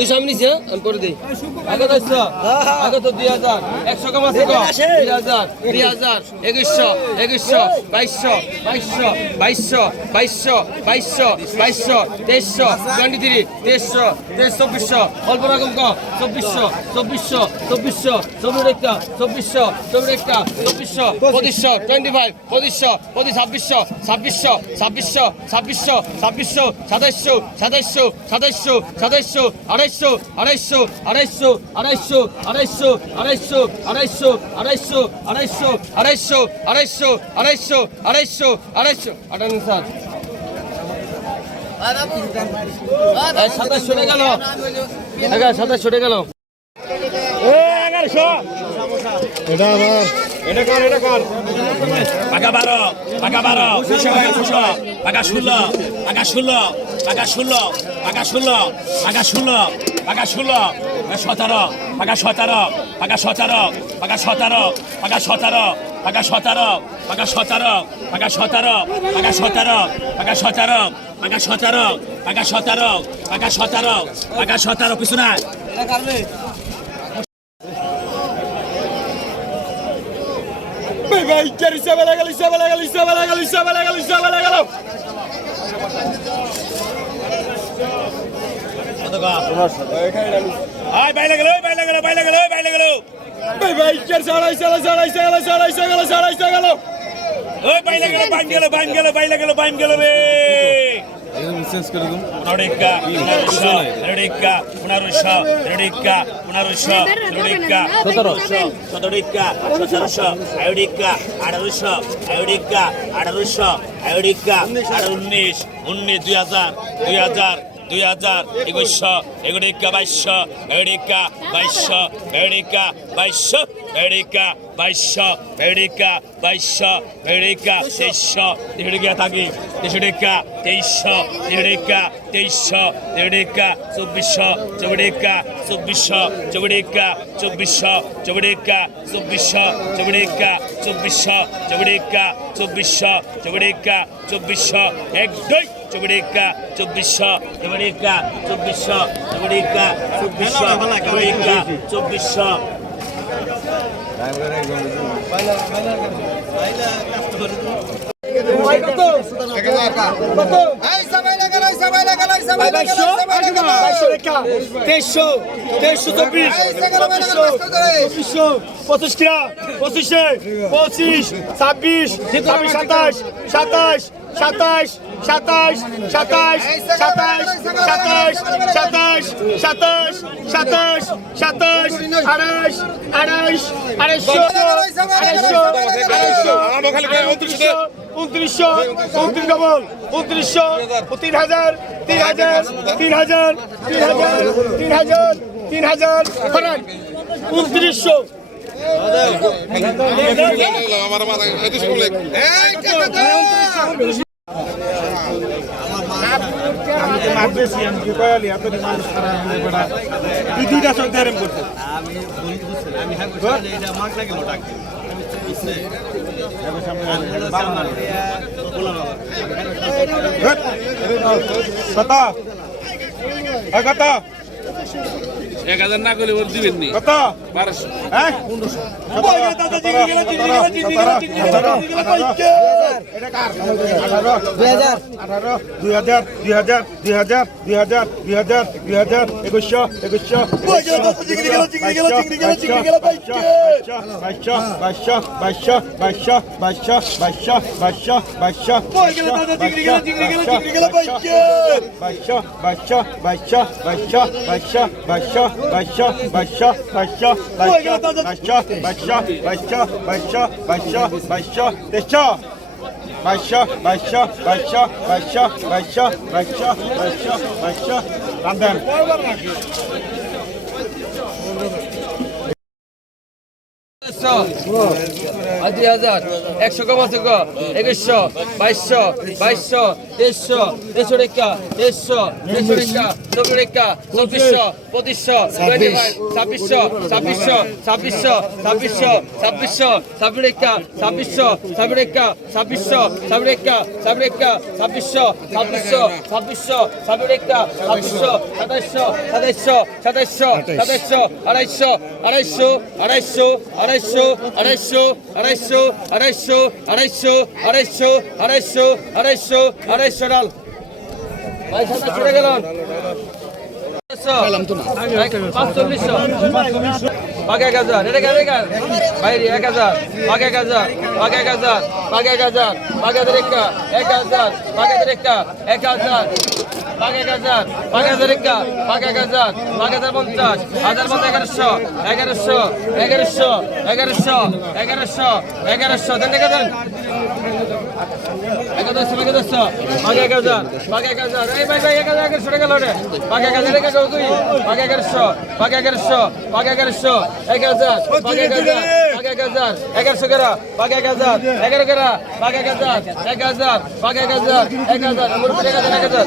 দুশো নিছি হ্যাঁ? আমি পঁচিশ ছাব্বিশশো আড়াইশো আড়াইশো আড়াইশো আড়াইশো আড়াইশো আড়াইশো আড়াইশো আড়াইশো আড়াইশো আড়াইশো আড়াইশো আড়াইশো আড়াইশো আড়াইশো আটান্ন স্যার সাতাশ ছড়ে গেল এগারো সাতাশ ছড়ে গেল পাকা বারো পাকা বারো দুশো দুশো পাকা ষোলো পাকা ষোলো পাকা ষোলো পাকা ষোলো পাকা ষোলো পাকা ষোলো সতেরো পাকা সতেরো পাকা সতেরো পাকা সতেরো পাকা সতেরো পাকা সতেরো পাকা সতেরো পাকা সতেরো পাকা সতেরো পাকা সতেরো পাকা সতেরো পাকা সতেরো পাকা সতেরো পাকা সতেরো পিছু না বাইরে গেল বাইরে গেল বাইরে গেল বাইরে গেল ওই বাইরে গেল বাইন গেল বাইন গেল বাইরে গেল উনিশ উনিশ দুই হাজার দুই হাজার দুই হাজার একুশশো এগুড়িকা বাইশশো এগুড়িকা বাইশশো এগুড়িকা বাইশশো এগুড়িকা বাইশশো এগুড়িকা বাইশশো এগুড়িকা তেইশশো এগুড়িকা থাকি তেষট্টিকা তেইশশো এগুড়িকা তেইশশো এগুড়িকা চব্বিশশো চৌড়িকা চব্বিশশো চৌড়িকা চব্বিশশো চৌড়িকা চব্বিশশো চৌড়িকা চব্বিশশো চৌড়িকা চব্বিশশো চৌড়িকা চব্বিশশো এক দুই ചുവടേക്ക ചൊബ്ബിഷ ചുവടേക്ക ചൊബ്ബിഷ ചുവടേക്ക ചൊബ്ബിഷ ചുവടേക്ക ചൊബ്ബിഷ Fechou, fechou, tô bicho, tô bicho, vocês criar, vocês, vocês, sabis, sabis, chatas, chatas, chatas, সাতাশ সাতাশ সাতাশ সাতাশ সাতাশ সাতাশ সাতাশ সাতাশ আড়াইশ আড়াইশ আড়াইশো আড়াইশো আড়াইশো উনত্রিশশো উনত্রিশ ডবল উনত্রিশশো তিন হাজার তিন হাজার তিন হাজার তিন হাজার তিন হাজার তিন হাজার ফরান উনত্রিশশো আমার মাথা কত এক হাজার না করলে ওর দিবেন নি কত বারোশো হ্যাঁ দুই Başa, başa, başa, başa, başa, başa, başa, বাইশশো বাইশশো বাইশশো বাইশশো বাইশশো বাইশশো বাইশশো বাইশশো রান্ধেন একশো। দুই হাজার। একশো কম আছে একুশশো বাইশশো বাইশশো তেইশশো তেইশশো রেখা তেইশশো তেইশশো রেখা চব্বিশ রেখা চব্বিশশো পঁচিশশো ছাব্বিশশো ছাব্বিশশো ছাব্বিশশো ছাব্বিশশো ছাব্বিশশো ছাব্বিশ রেখা ছাব্বিশশো ছাব্বিশ রেখা ছাব্বিশশো ছাব্বিশ রেখা ছাব্বিশ রেখা ছাব্বিশশো ছাব্বিশশো ছাব্বিশশো ছাব্বিশ রেখা ছাব্বিশশো সাতাইশশো সাতাইশশো সাতাইশশো সাতাইশশো আড়াইশো আড়াইশো আড়াইশো আড়াইশো আড়াইশো আড়াইশো আড়াইশো আড়াইশো আড়াইশো আড়াইশো আড়াইশো আড়াইশো ডাল ভাই সাতাশ চলে গেল পাঁচচল্লিশশো পাক এক হাজার এটা কেন কেন বাইরে এক হাজার পাক এক হাজার পাক এক হাজার পাক এক হাজার পাক হাজার একা এক হাজার পাক হাজার একা এক হাজার পাক এক হাজার পাক হাজার একা পাক এক হাজার পাক হাজার পঞ্চাশ হাজার পঞ্চাশ এগারোশো এগারোশো এগারোশো এগারোশো এগারোশো এগারোশো। দেন দেখা দেন। একাদশো একাদশো পাকে এক হাজার পাকে এক হাজার এই ভাই ভাই এক হাজার এগারোশো টাকা লোডে। পাকে এক হাজার এগারোশো তুই। পাকে এগারোশো পাকে এগারোশো পাকে এগারোশো, এক হাজার পাকে এক হাজার এক হাজার, এগারোশো কেরা পাকে এক হাজার, এগারো কেরা পাকে এক হাজার এক হাজার পাকে এক হাজার এক হাজার এক হাজার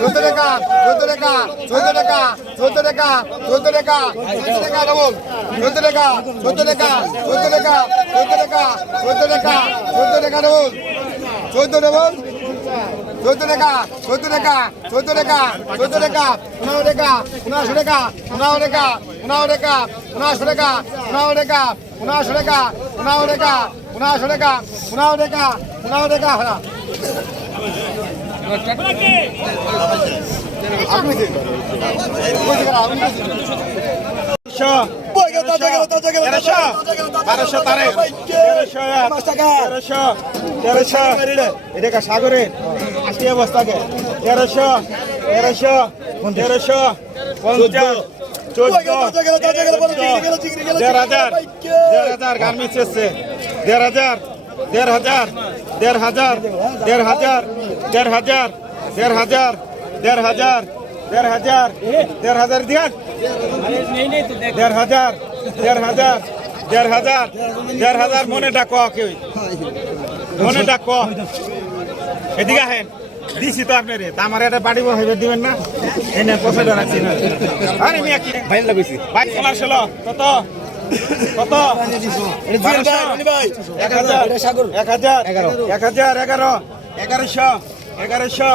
চোদ্দ টাকা চোদ্দ টাকা চোদ্দ টাকা চোদ্দ টাকা চোদ্দ টাকা চোদ্দ টাকা ডবল চোদ্দ টাকা চোদ্দ টাকা চোদ্দ টাকা চোদ্দ টাকা চোদ্দ টাকা চোদ্দ টাকা ডবল চোদ্দ ডবল চোদ্দ টাকা চোদ্দ টাকা চোদ্দ টাকা চোদ্দ টাকা পনেরো টাকা পনেরোশো টাকা পনেরো টাকা পনেরো টাকা পনেরোশো টাকা পনেরো টাকা পনেরোশো টাকা পনেরো টাকা পনেরোশো টাকা পনেরো টাকা পনেরো টাকা হরা আপনি দিন তেরোশো বারোশো তারে তেরোশো এক তেরোশো তেরোশো এটা সাগরে আশি অবস্থাকে তেরোশো তেরোশো তেরোশো পঞ্চাশ চোদ্দ দেড় হাজার দেড় হাজার গার্মেন্টস এসছে দেড় হাজার দেড় হাজার দেড় হাজার দেড় হাজার দেড় হাজার দেড় হাজার দেড় হাজার দেড় হাজার দেড় হাজার দিয়ান দেড় হাজার দেড় হাজার দেড় হাজার দেড় হাজার মনে ডাক কেউ মনে ডাক এদিকে আহেন দিছি তো আপনার তা আমার এটা বাড়ি বসাইবে দিবেন না এনে পছন্দ রাখছি না আরে মিয়া কি ভাই লাগাইছি বাইক চালার ছিল কত কত এক হাজার এক হাজার এক হাজার এগারো এগারোশো এগারোশো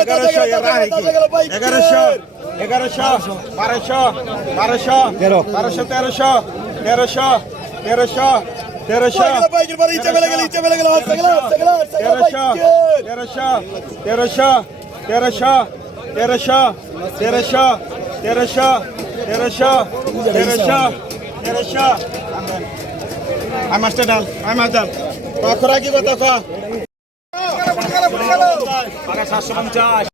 এগারোশো এগারোশো এগারোশো বারোশো বারোশো বারোশো তেরোশো তেরোশো তেরোশো তেরোশো তেরোশো তেরোশো তেরোশো তেরোশো তেরোশো তেরোশো তেরোশো তেরোশো আই মাস্টার ডাল আই মাছ ডাল। খোরা কি কথা সাতশো পঞ্চাশ।